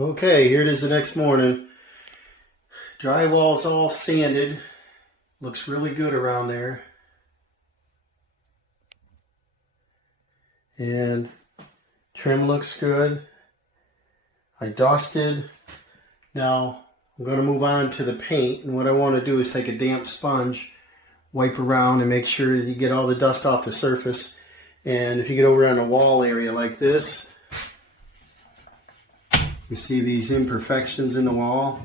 Okay, here it is the next morning. Drywall's all sanded. Looks really good around there. And trim looks good. I dusted. Now I'm going to move on to the paint, and what I want to do is take a damp sponge, wipe around and make sure that you get all the dust off the surface. And if you get over on the wall area like this, you see these imperfections in the wall.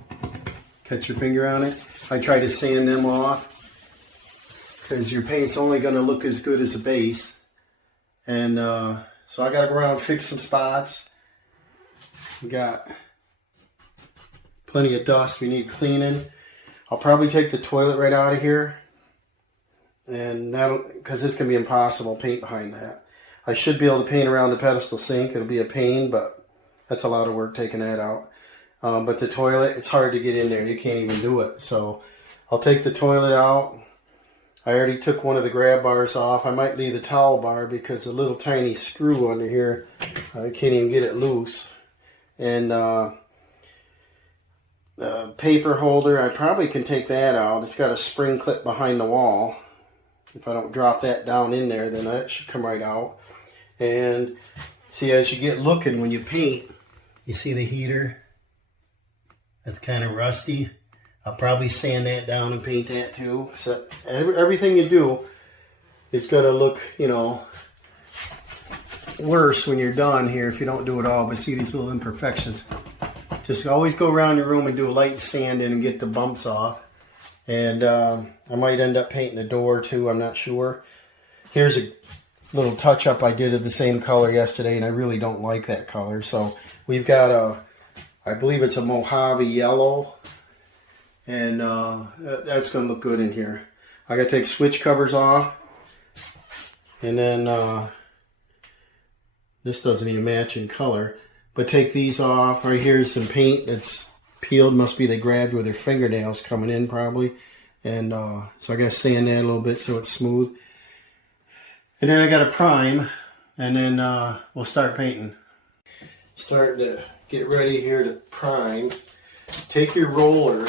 Catch your finger on it. I try to sand them off because your paint's only going to look as good as the base. And so I got to go around and fix some spots. We got plenty of dust we need cleaning. I'll probably take the toilet right out of here, and that'll, because it's going to be impossible to paint behind that. I should be able to paint around the pedestal sink. It'll be a pain, but that's a lot of work taking that out. But the toilet, it's hard to get in there. You can't even do it. So I'll take the toilet out. I already took one of the grab bars off. I might leave the towel bar because the little tiny screw under here, I can't even get it loose. And the paper holder, I probably can take that out. It's got a spring clip behind the wall. If I don't drop that down in there, then that should come right out. And see, as you get looking when you paint, you see the heater? That's kind of rusty. I'll probably sand that down and paint that too. So everything you do is going to look, you know, worse when you're done here if you don't do it all. But see these little imperfections. Just always go around your room and do a light sanding and get the bumps off. And I might end up painting the door too. I'm not sure. Here's a little touch up I did of the same color yesterday, and I really don't like that color. So we've got a, I believe it's a Mojave yellow, and that's going to look good in here. I got to take switch covers off, and then this doesn't even match in color, but take these off. Right here is some paint that's peeled. Must be they grabbed with their fingernails coming in probably, and so I got to sand that a little bit so it's smooth. And then I got to prime, and then we'll start painting. Starting to get ready here to prime. Take your roller.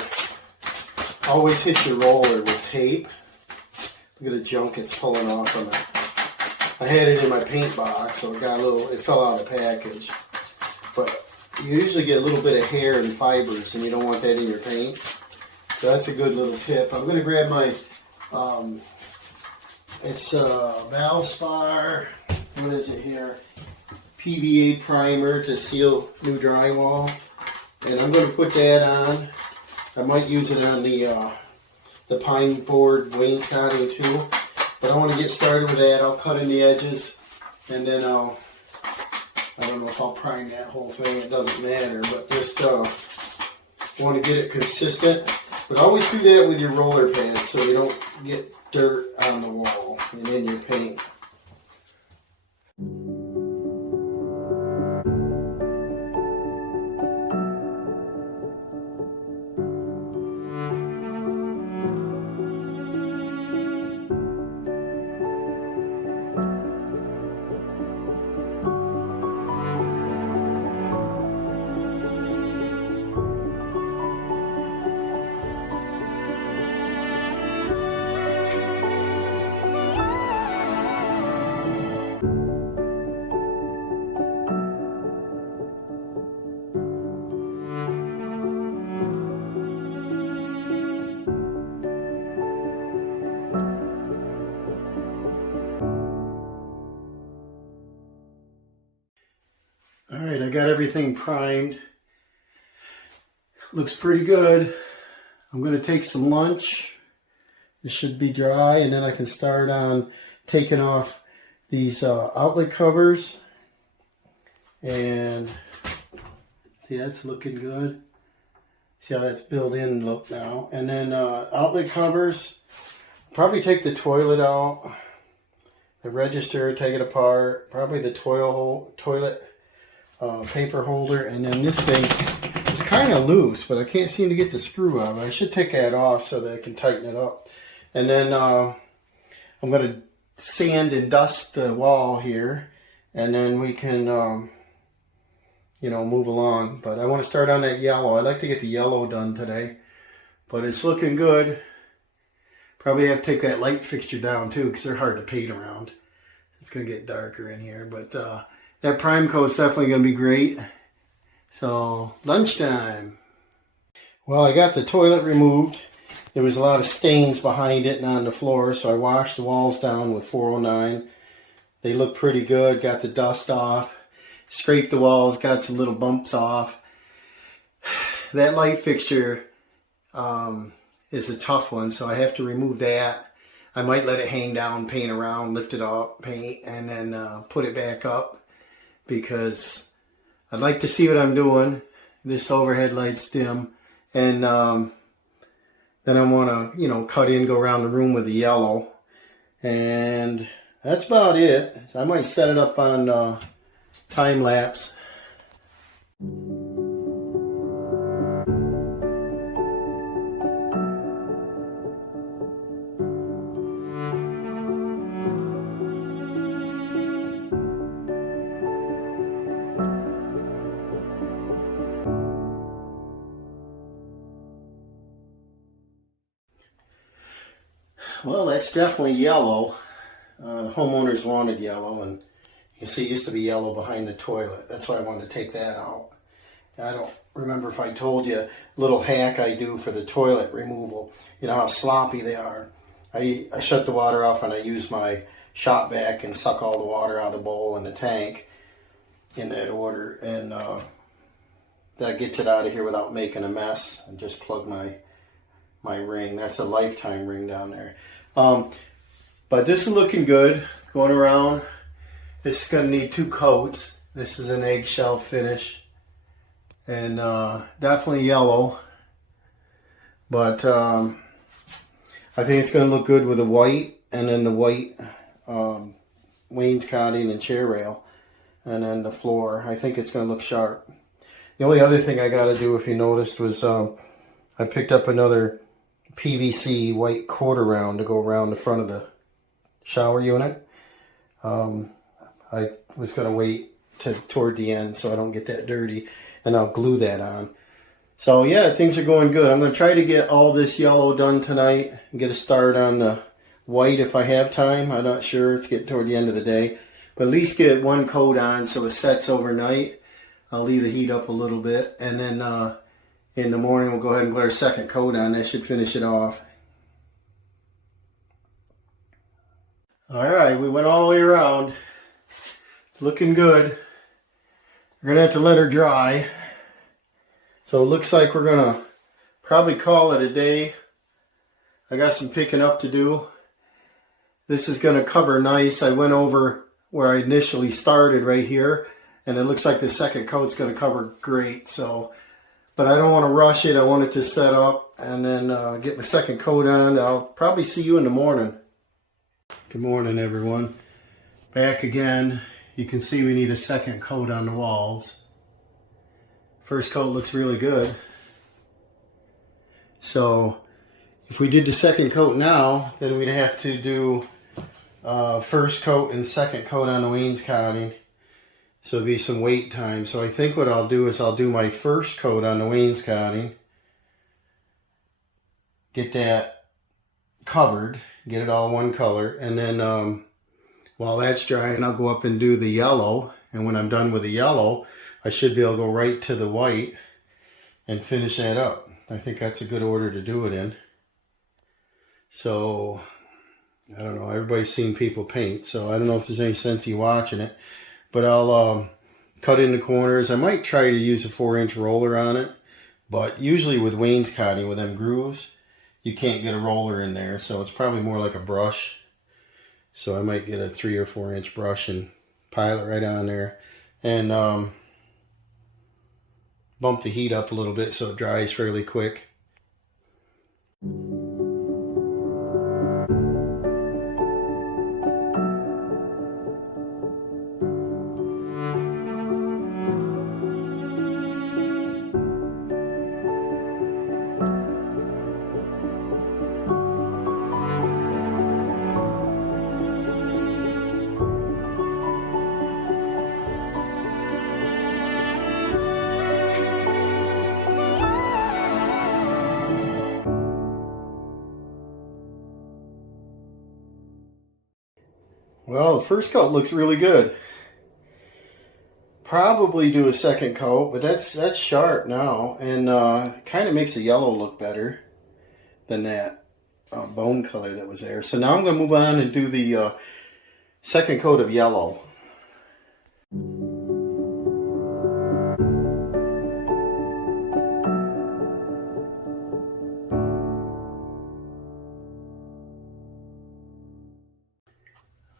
Always hit your roller with tape. Look at the junk it's pulling off of it. I had it in my paint box, so it got a little, it fell out of the package. But you usually get a little bit of hair and fibers, and you don't want that in your paint. So that's a good little tip. I'm going to grab my, it's Valspar, what is it here? PVA primer to seal new drywall. And I'm going to put that on. I might use it on the pine board wainscoting too. But I want to get started with that. I'll cut in the edges, and then I don't know if I'll prime that whole thing. It doesn't matter, but just want to get it consistent. But always do that with your roller pads so you don't get dirt on the wall and in your paint. Alright, I got everything primed. Looks pretty good. I'm going to take some lunch. This should be dry, and then I can start on taking off these outlet covers. And see, that's looking good. See how that's built in look now. And then outlet covers. Probably take the toilet out. The register, take it apart. Probably the toilet paper holder, and then this thing is kind of loose, but I can't seem to get the screw out. I should take that off so that I can tighten it up. And then I'm going to sand and dust the wall here, and then we can move along. But I want to start on that yellow. I'd like to get the yellow done today, but it's looking good. Probably have to take that light fixture down too, because they're hard to paint around. It's going to get darker in here, but that prime coat is definitely going to be great. So, lunchtime. Well, I got the toilet removed. There was a lot of stains behind it and on the floor, so I washed the walls down with 409. They look pretty good. Got the dust off. Scraped the walls, got some little bumps off. That light fixture is a tough one, so I have to remove that. I might let it hang down, paint around, lift it up, paint, and then put it back up, because I'd like to see what I'm doing. This overhead light's dim, and then I want to, cut in, go around the room with the yellow, and that's about it. I might set it up on time lapse. Well, that's definitely yellow. Homeowners wanted yellow, and you can see it used to be yellow behind the toilet. That's why I wanted to take that out. I don't remember if I told you a little hack I do for the toilet removal. You know how sloppy they are. I shut the water off and I use my shop vac and suck all the water out of the bowl and the tank in that order, and that gets it out of here without making a mess. And just plug my ring. That's a lifetime ring down there. But this is looking good. Going around. This is going to need 2 coats. This is an eggshell finish. And definitely yellow. But I think it's going to look good with the white. And then the white wainscoting and chair rail. And then the floor. I think it's going to look sharp. The only other thing I got to do, if you noticed, was I picked up another PVC white quarter round to go around the front of the shower unit. I was going to wait toward the end so I don't get that dirty, and I'll glue that on. So yeah, things are going good. I'm going to try to get all this yellow done tonight and get a start on the white if I have time. I'm not sure. It's getting toward the end of the day. But at least get 1 coat on so it sets overnight. I'll leave the heat up a little bit, and then in the morning we'll go ahead and put our 2nd coat on. That should finish it off. Alright, we went all the way around. It's looking good. We're going to have to let her dry. So it looks like we're going to probably call it a day. I got some picking up to do. This is going to cover nice. I went over where I initially started right here, and it looks like the 2nd coat's going to cover great. So, but I don't want to rush it. I want it to set up and then get my 2nd coat on. I'll probably see you in the morning. Good morning, everyone. Back again. You can see we need a 2nd coat on the walls. 1st coat looks really good. So if we did the 2nd coat now, then we'd have to do 1st coat and 2nd coat on the wainscoting. So there'll be some wait time. So I think what I'll do is I'll do my 1st coat on the wainscoting. Get that covered. Get it all one color. And then while that's drying, I'll go up and do the yellow. And when I'm done with the yellow, I should be able to go right to the white and finish that up. I think that's a good order to do it in. So, I don't know. Everybody's seen people paint. So I don't know if there's any sense you watching it. But I'll cut in the corners. I might try to use a 4-inch roller on it. But usually with wainscoting, with them grooves, you can't get a roller in there. So it's probably more like a brush. So I might get a 3 or 4-inch brush and pile it right on there. And bump the heat up a little bit so it dries fairly quick. Well, the first coat looks really good. Probably do a second coat, but that's sharp now, and kind of makes the yellow look better than that bone color that was there. So now I'm going to move on and do the second coat of yellow.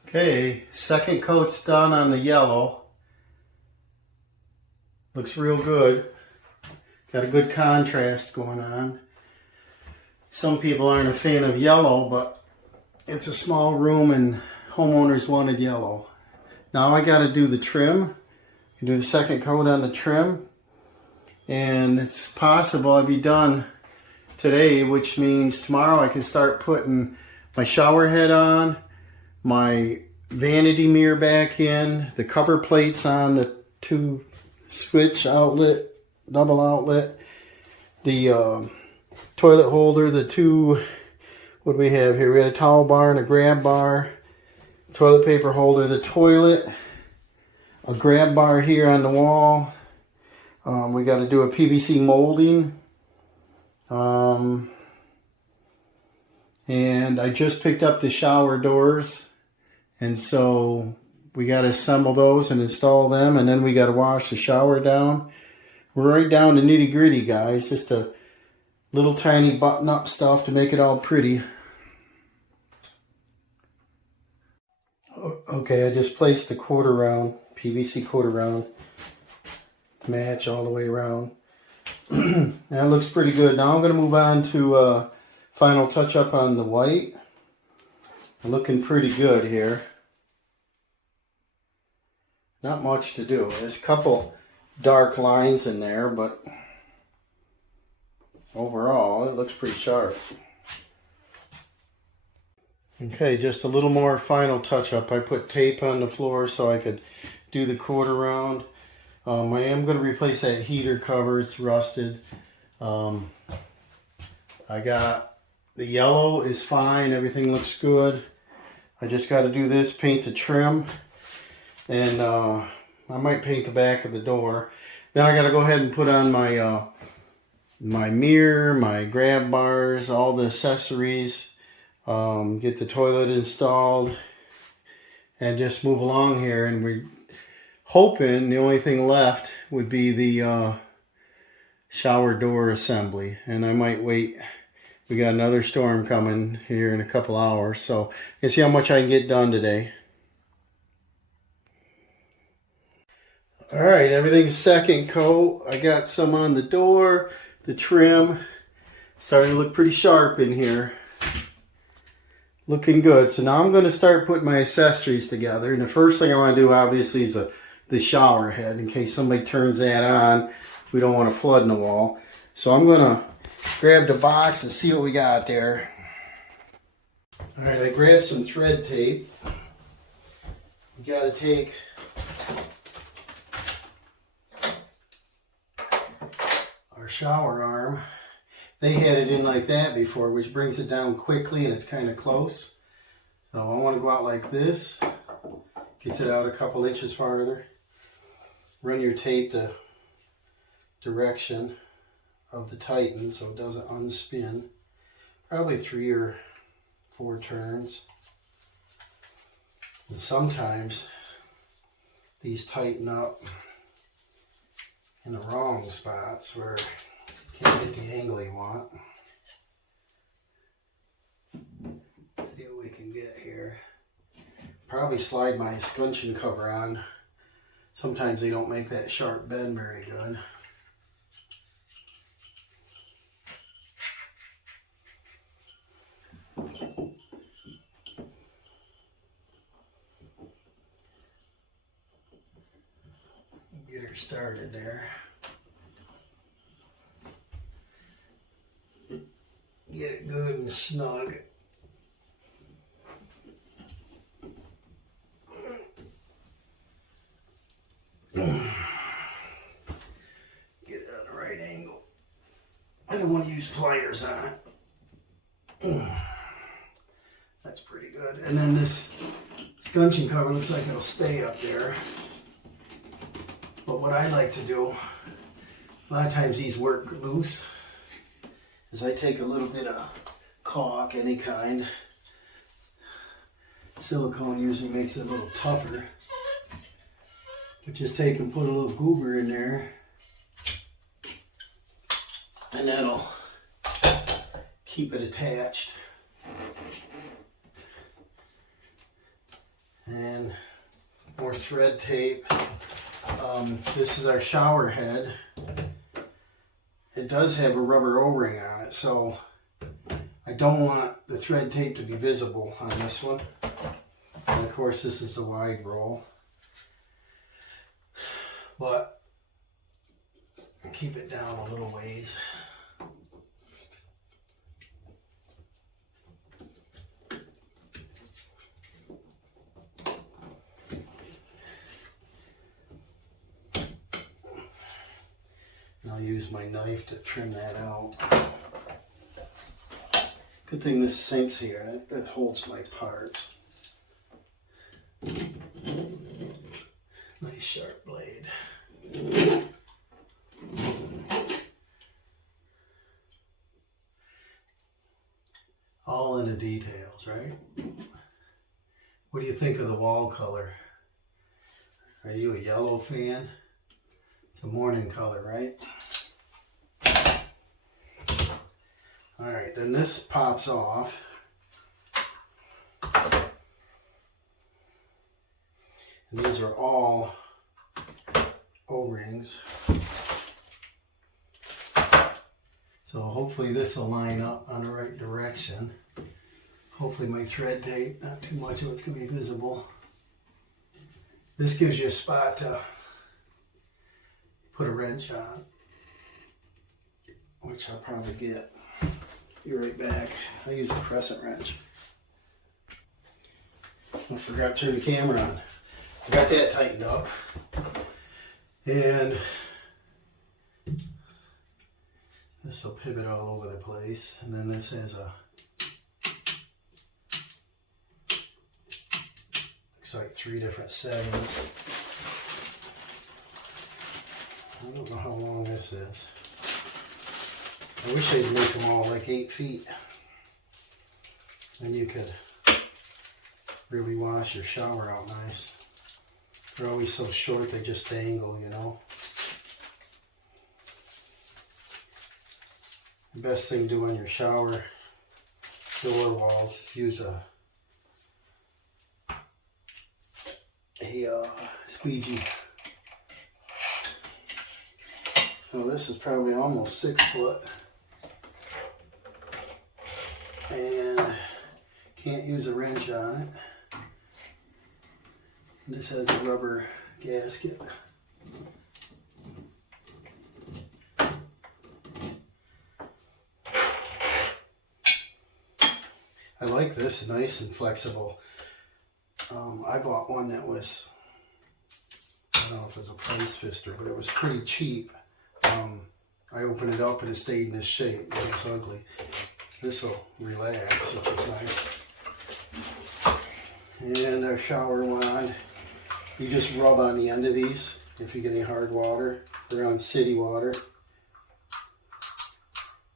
Okay, second coat's done on the yellow. Looks real good. Got a good contrast going on. Some people aren't a fan of yellow, but it's a small room and homeowners wanted yellow. Now I got to do the trim. Do the second coat on the trim. And it's possible I'll be done today, which means tomorrow I can start putting my shower head on, my vanity mirror back in, the cover plates on the 2 switch outlet, double outlet, the toilet holder, the 2, what do we have here? We had a towel bar and a grab bar, toilet paper holder, the toilet, a grab bar here on the wall. We got to do a PVC molding. And I just picked up the shower doors. And so we got to assemble those and install them. And then we got to wash the shower down. We're right down to nitty gritty, guys. Just a little tiny button up stuff to make it all pretty. Okay, I just placed the quarter round, PVC quarter round, to match all the way around. That looks pretty good. Now I'm going to move on to final touch up on the white. Looking pretty good here. Not much to do. There's a couple dark lines in there, but overall it looks pretty sharp. Okay, just a little more final touch up. I put tape on the floor so I could do the quarter round. I am going to replace that heater cover. It's rusted. I got the yellow is fine. Everything looks good. I just got to do this, paint the trim, and I might paint the back of the door. Then I got to go ahead and put on my my mirror, my grab bars, all the accessories, get the toilet installed, and just move along here. And we're hoping the only thing left would be the shower door assembly, and I might wait. We got another storm coming here in a couple hours, so let's see how much I can get done today. All right, everything's second coat. I got some on the door, the trim. Starting to look pretty sharp in here. Looking good. So now I'm going to start putting my accessories together. And the first thing I want to do, obviously, is the shower head. In case somebody turns that on, we don't want to flood in the wall. So I'm going to grab the box and see what we got there. All right, I grabbed some thread tape. We got to take our shower arm. They had it in like that before, which brings it down quickly and it's kind of close. So I want to go out like this. Gets it out a couple inches farther. Run your tape the direction of the Titan so it doesn't unspin. Probably 3 or 4 turns. And sometimes these tighten up in the wrong spots where you can't get the angle you want. Let's see what we can get here. Probably slide my scuncheon cover on. Sometimes they don't make that sharp bend very good. Get her started there. Get it good and snug. Get it on the right angle. I don't want to use pliers on it. That's pretty good. And then this scunching cover looks like it'll stay up there. But what I like to do, a lot of times these work loose, is I take a little bit of caulk, any kind. Silicone usually makes it a little tougher. But just take and put a little goober in there, and that'll keep it attached. And more thread tape. This is our shower head. It does have a rubber O-ring on it, so I don't want the thread tape to be visible on this one. And of course this is a wide roll. But keep it down a little ways. And I'll use my knife to trim that out. Good thing this sinks here. It holds my parts. Nice sharp blade. All in the details, right? What do you think of the wall color? Are you a yellow fan? It's a morning color, right? Alright, then this pops off. And these are all O-rings. So hopefully this will line up on the right direction. Hopefully my thread tape, not too much of it's going to be visible. This gives you a spot to put a wrench on, which I'll probably get. Be right back. I use a crescent wrench. I forgot to turn the camera on. I got that tightened up. And this will pivot all over the place. And then this has a, looks like 3 different settings. I don't know how long this is. I wish they'd make them all like 8 feet. Then you could really wash your shower out nice. They're always so short they just dangle, you know. The best thing to do on your shower door walls is use a squeegee. So this is probably almost 6 foot. And can't use a wrench on it. And this has a rubber gasket. I like this, nice and flexible. I bought one that was, I don't know if it was a price fister, but it was pretty cheap. I opened it up and it stayed in this shape. It was ugly. This will relax, which is nice. And our shower wand. You just rub on the end of these if you get any hard water. They're on city water,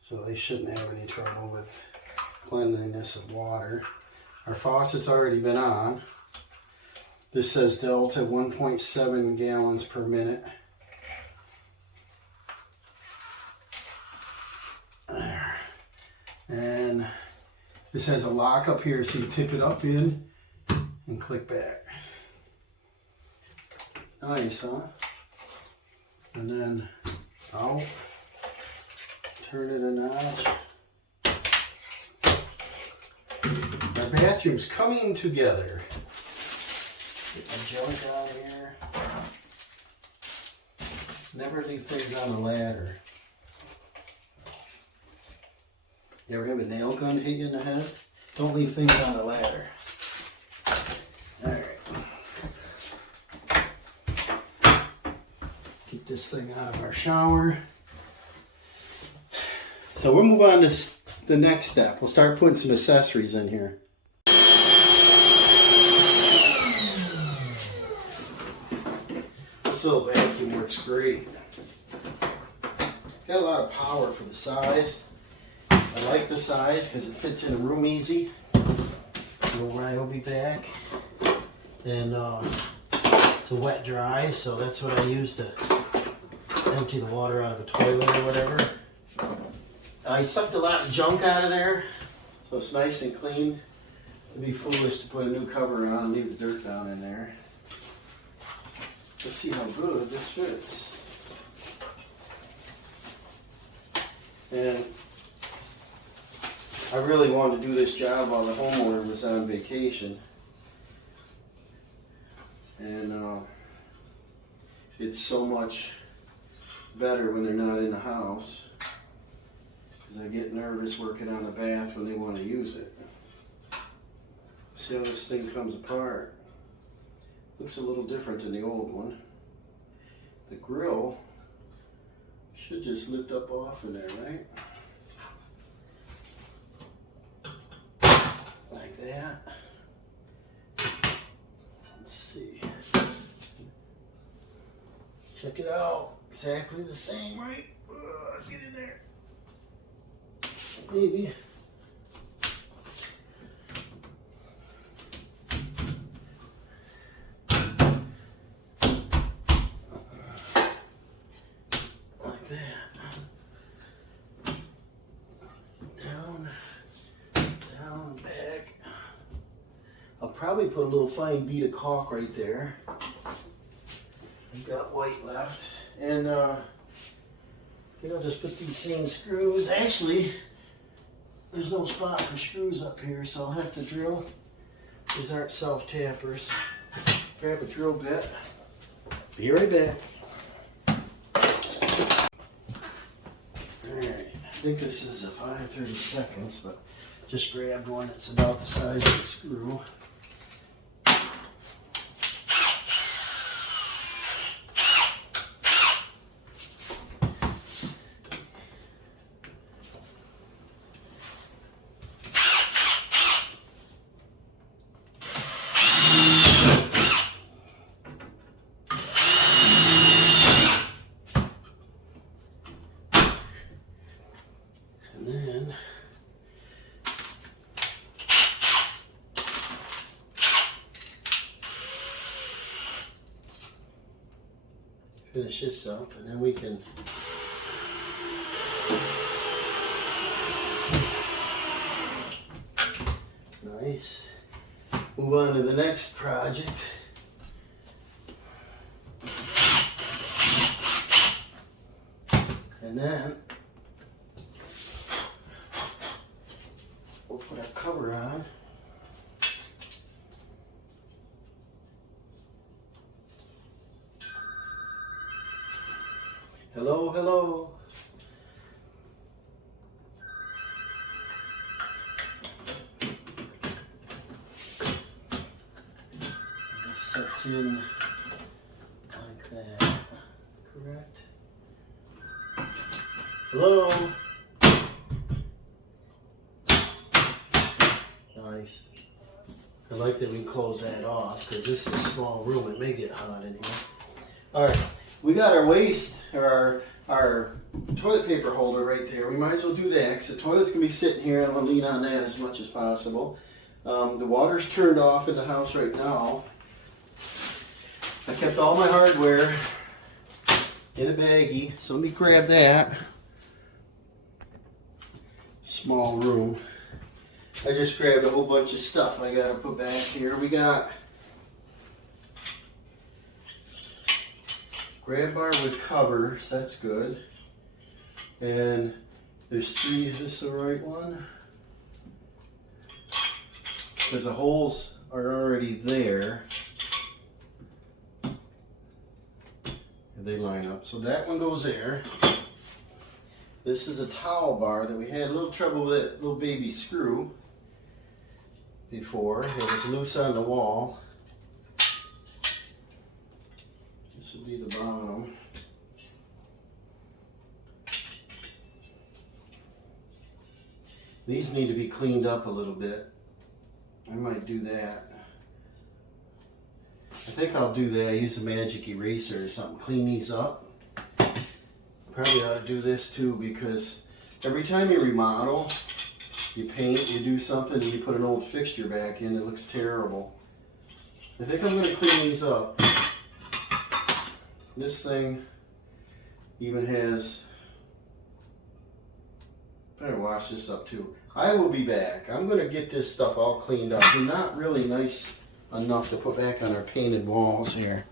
so they shouldn't have any trouble with cleanliness of water. Our faucet's already been on. This says Delta 1.7 gallons per minute. There. And this has a lock up here, so you tip it up in and click back. Nice, huh? And then out, turn it a notch. Our bathroom's coming together. Get my junk out here. Never leave things on the ladder. You ever have a nail gun hit you in the head? Don't leave things on the ladder. Alright. Get this thing out of our shower. So we'll move on to the next step. We'll start putting some accessories in here. this little vacuum works great. Got a lot of power for the size. I like the size because it fits in a room easy. Rye will be back. And it's a wet dry, so that's what I use to empty the water out of a toilet or whatever. I sucked a lot of junk out of there, so it's nice and clean. It'd be foolish to put a new cover on and leave the dirt down in there. Let's see how good this fits. And I really wanted to do this job while the homeowner was on vacation. And it's so much better when they're not in the house, because I get nervous working on the bath when they want to use it. See how this thing comes apart? Looks a little different than the old one. The grill should just lift up off in there, right? Like that. Let's see. Check it out. Exactly the same, right? Get in there. Maybe. Like that. Down, down, back. I'll probably put a little fine bead of caulk right there. I've got white left. And I think I'll just put these same screws. Actually, there's no spot for screws up here, so I'll have to drill. These aren't self-tappers. Grab a drill bit. Be right back. Alright, I think this is a 5/32, but just grabbed one that's about the size of the screw. Finish this up, and then we can nice move on to the next project. And then we'll put our cover on. Hello, hello. This sets in like that, correct? Hello. Nice. I like that we close that off because this is a small room. It may get hot in here. All right. We got our waste, or our toilet paper holder right there. We might as well do that because the toilet's going to be sitting here. I'm going to lean on that as much as possible. The water's turned off in the house right now. I kept all my hardware in a baggie, so let me grab that. Small room. I just grabbed a whole bunch of stuff I got to put back here. We got grab bar with covers, that's good. And there's 3, is this the right one? Because the holes are already there. And they line up. So that one goes there. This is a towel bar that we had a little trouble with that little baby screw before. It was loose on the wall. This will be the bottom. These need to be cleaned up a little bit. I might do that. I think I'll do that. I use a magic eraser or something. Clean these up. Probably ought to do this too, because every time you remodel, you paint, you do something, and you put an old fixture back in, it looks terrible. I think I'm going to clean these up. This thing even has... Better wash this up too. I will be back. I'm going to get this stuff all cleaned up. They're not really nice enough to put back on our painted walls here.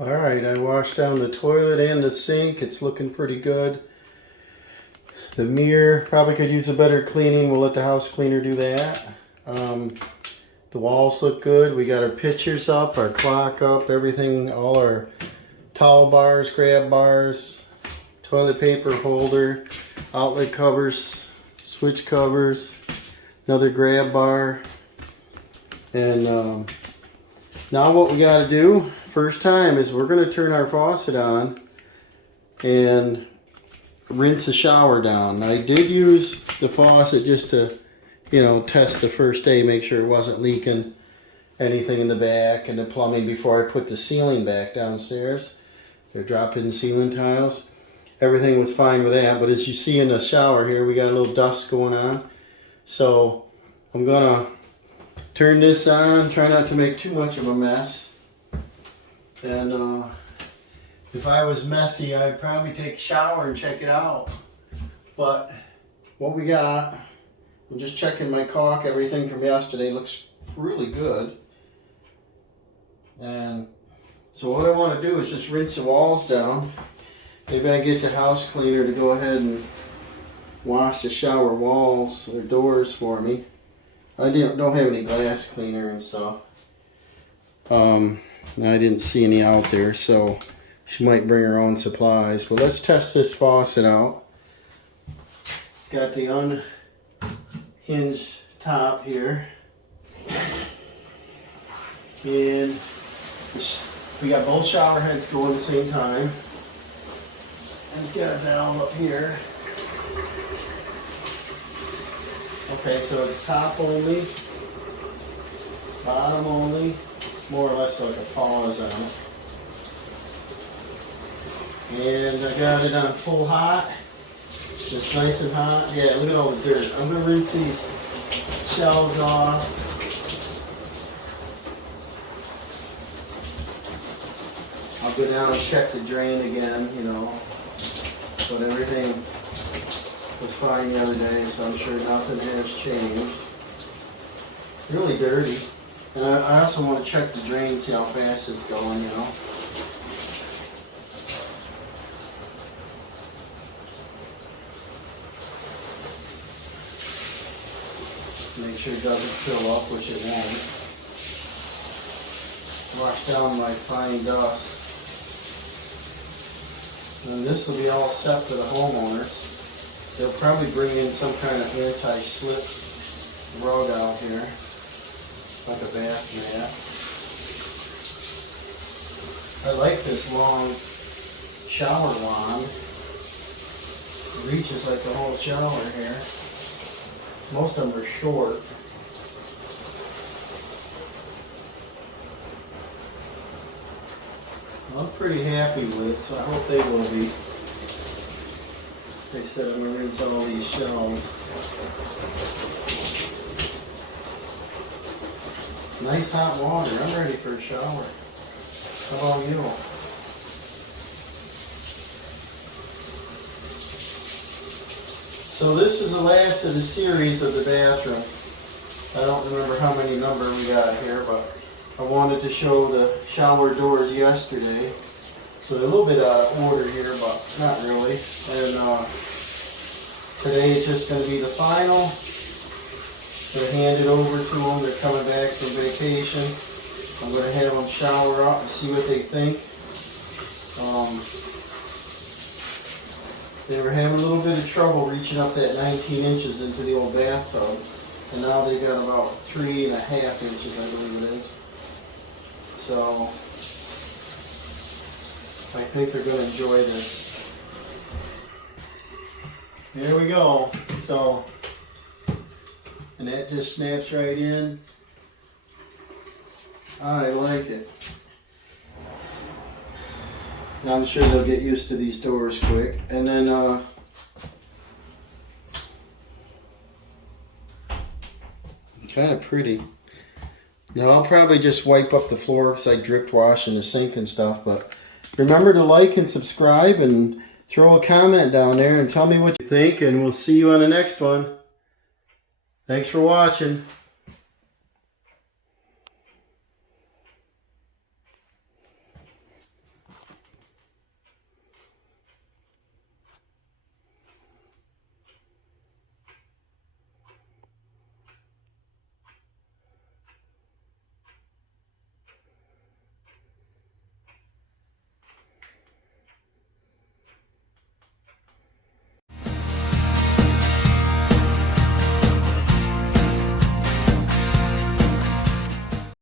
Alright, I washed down the toilet and the sink. It's looking pretty good. The mirror probably could use a better cleaning. We'll let the house cleaner do that. The walls look good. We got our pictures up, our clock up, everything, all our towel bars, grab bars, toilet paper holder, outlet covers, switch covers, another grab bar. And now what we got to do, first time, is we're going to turn our faucet on and rinse the shower down. I did use the faucet just to, you know, test the first day, make sure it wasn't leaking anything in the back and the plumbing before I put the ceiling back downstairs. They're drop-in ceiling tiles. Everything was fine with that, but as you see in the shower here, we got a little dust going on. So I'm going to turn this on, try not to make too much of a mess. And if I was messy, I'd probably take a shower and check it out. But what we got, I'm just checking my caulk. Everything from yesterday looks really good. And so what I want to do is just rinse the walls down. Maybe I get the house cleaner to go ahead and wash the shower walls or doors for me. I don't have any glass cleaner and stuff. I didn't see any out there, so she might bring her own supplies. But let's test this faucet out. Got the unhinged top here. And we got both shower heads going at the same time. And it's got a valve up here. Okay, so it's top only, bottom only, more or less like a pause on it. And I got it on full hot. It's nice and hot. Yeah, look at all the dirt. I'm going to rinse these shelves off. I'll go down and check the drain again, you know. But everything was fine the other day, so I'm sure nothing has changed. Really dirty. And I also want to check the drain, see how fast it's going, you know. Make sure it doesn't fill up, which it won't. Wash down my fine dust. And this will be all set for the homeowners. They'll probably bring in some kind of anti-slip rug out here, like a bath mat. I like this long shower wand. reaches like the whole shower here. Most of them are short. I'm pretty happy with it, so I hope they will be. They said I'm going to rinse all these shelves. Nice hot water. I'm ready for a shower. How about you? So this is the last of the series of the bathroom. I don't remember how many number we got here, but I wanted to show the shower doors yesterday. So they're a little bit out of order here, but not really. And today is just going to be the final. They're handed over to them. They're coming back from vacation. I'm going to have them shower up and see what they think. They were having a little bit of trouble reaching up that 19 inches into the old bathtub. And now they got about 3.5 inches, I believe it is. So I think they're going to enjoy this. Here we go. So, and that just snaps right in. I like it. I'm sure they'll get used to these doors quick. And then kind of pretty. Now I'll probably just wipe up the floor because I dripped wash in the sink and stuff. But remember to like and subscribe and throw a comment down there and tell me what you think. And we'll see you on the next one. Thanks for watching.